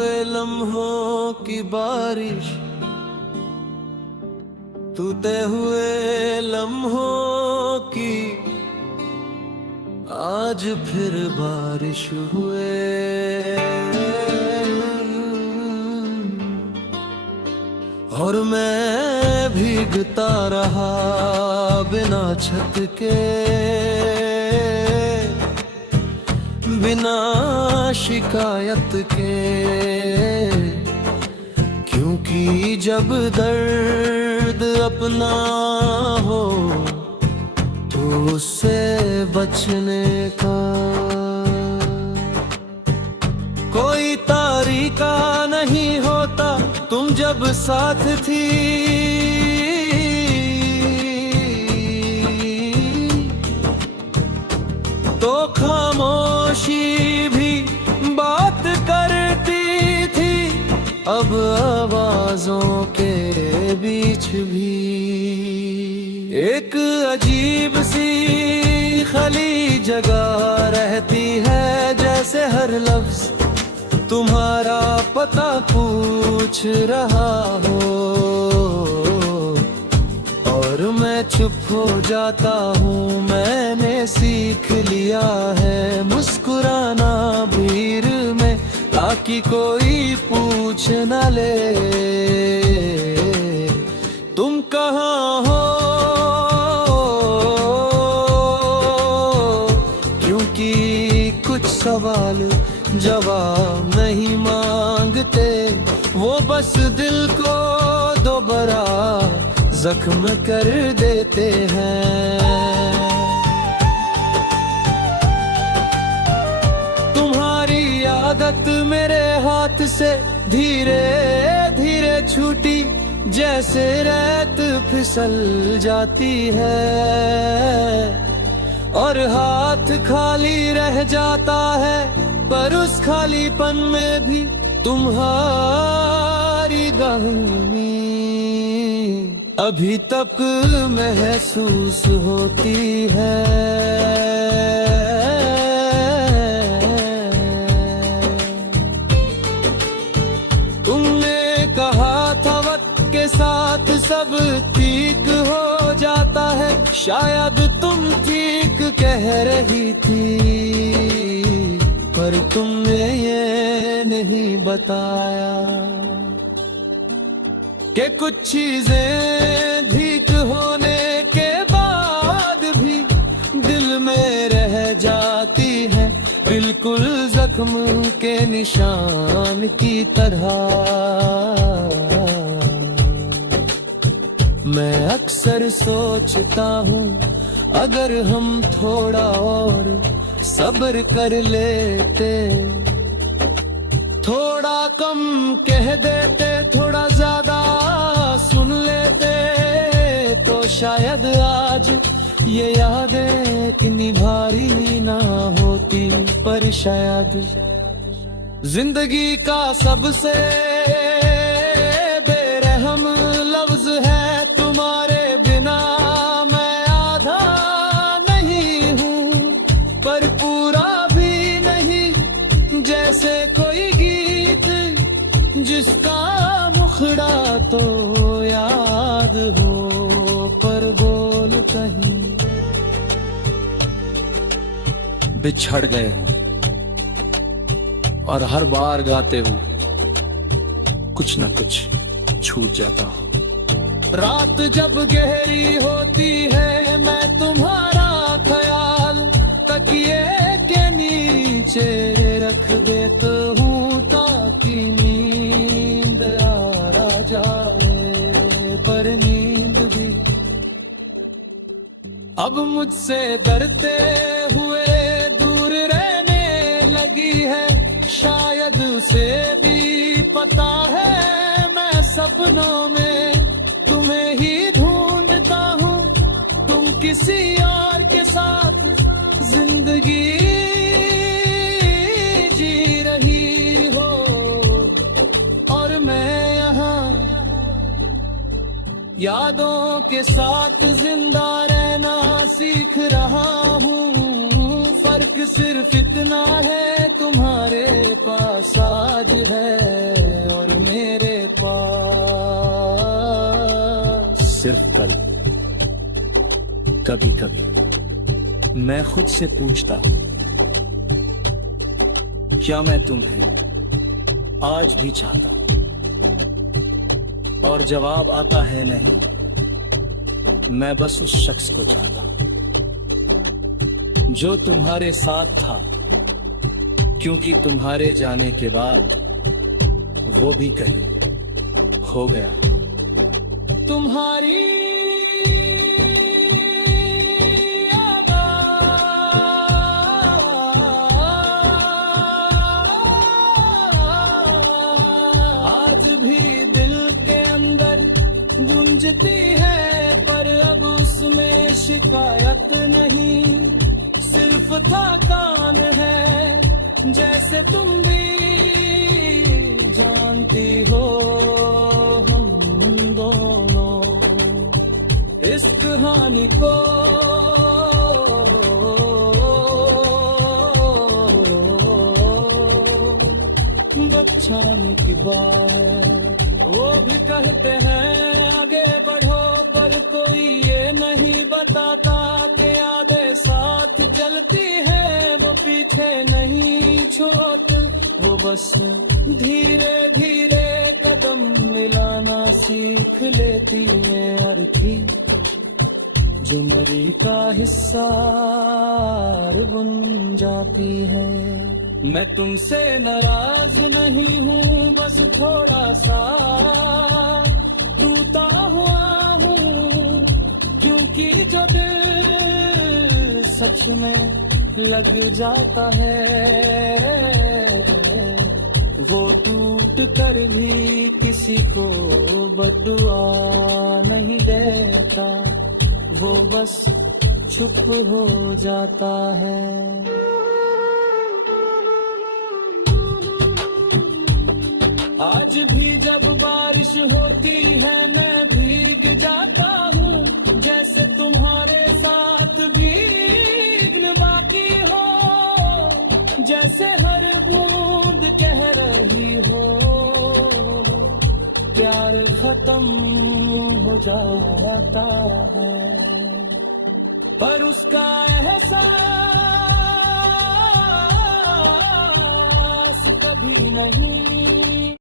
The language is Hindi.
हुए लम्हों की बारिश, टूटे हुए लम्हों की आज फिर बारिश हुए। और मैं भीगता रहा बिना छत के, बिना शिकायत के, क्योंकि जब दर्द अपना हो तो उससे बचने का कोई तरीका नहीं होता। तुम जब साथ थी तो खामोशी भी बात करती थी, अब आवाजों के बीच भी एक अजीब सी खाली जगह रहती है, जैसे हर लफ्ज तुम्हारा पता पूछ रहा हो। और मैं चुप हो जाता हूँ, मैंने सीख लिया है मुस्कुराना भीड़ में, ताकि कोई पूछ न ले तुम कहाँ हो। क्योंकि कुछ सवाल जवाब नहीं मांगते, वो बस दिल को दोबारा जख्म कर देते हैं। तुम्हारी आदत मेरे हाथ से धीरे धीरे छूटी, जैसे रेत फिसल जाती है और हाथ खाली रह जाता है, पर उस खालीपन में भी तुम्हारी गहमी अभी तक महसूस होती है। तुमने कहा था वक्त के साथ सब ठीक हो जाता है, शायद तुम ठीक कह रही थी, पर तुमने ये नहीं बताया कि कुछ चीजें ठीक होने के बाद भी दिल में रह जाती हैं, बिल्कुल जख्म के निशान की तरह। मैं अक्सर सोचता हूँ, अगर हम थोड़ा और सब्र कर लेते, थोड़ा कम कह देते, थोड़ा ज्यादा सुन लेते, तो शायद आज ये यादें इतनी भारी ना होती। पर शायद जिंदगी का सबसे बेरहम लफ्ज है तुम्हारे बिना मैं आधा नहीं हूँ, पर पूरा भी नहीं, जैसे कोई गीत जिसका मुखड़ा तो याद हो, पर बोल कहीं बिछड़ गए हो। और हर बार गाते हो कुछ न कुछ छूट जाता हो। रात जब गहरी होती है, मैं तुम्हारा ख्याल तकिए के नीचे रख देता हूँ, ताकि नींद आ जाए, पर नींद भी अब मुझसे डरते हुए दूर रहने लगी है। शायद उसे भी पता है मैं सपनों में तुम्हें ही ढूंढता हूँ, तुम किसी और के साथ जिंदगी जी रही हो, और मैं यहाँ यादों के साथ जिंदा रहना सीख रहा हूँ। फर्क सिर्फ इतना है, तुम्हारे पास आज है सिर्फ कल कभी कभी मैं खुद से पूछता हूं, क्या मैं तुम्हें आज भी चाहता हूं? और जवाब आता है नहीं, मैं बस उस शख्स को चाहता हूं जो तुम्हारे साथ था, क्योंकि तुम्हारे जाने के बाद वो भी कहीं खो गया। तुम्हारी आज भी दिल के अंदर गूंजती है, पर अब उसमें शिकायत नहीं, सिर्फ थकान है। जैसे तुम भी जानती हो, हम दोनों इस कहानी को बचाने की बात। वो भी कहते हैं आगे बढ़ो, पर कोई ये नहीं बताता कि यादें साथ चलती है, वो पीछे नहीं छोड़ती, वो बस धीरे धीरे कदम मिलाना सीख लेती है। अर्थी जो मरी का हिस्सा बन जाती है। मैं तुमसे नाराज नहीं हूँ, बस थोड़ा सा टूटा हुआ हूँ, क्योंकि जो दिल सच में लग जाता है, वो टूट कर भी किसी को बद्दुआ नहीं देता, वो बस चुप हो जाता है। आज भी जब बारिश होती है मैं भीग जाता हूँ, जैसे तुम्हारे साथ भीगना बाकी हो, जैसे हर बूंद कह रही हो प्यार खत्म हो जाता है, पर उसका एहसास कभी नहीं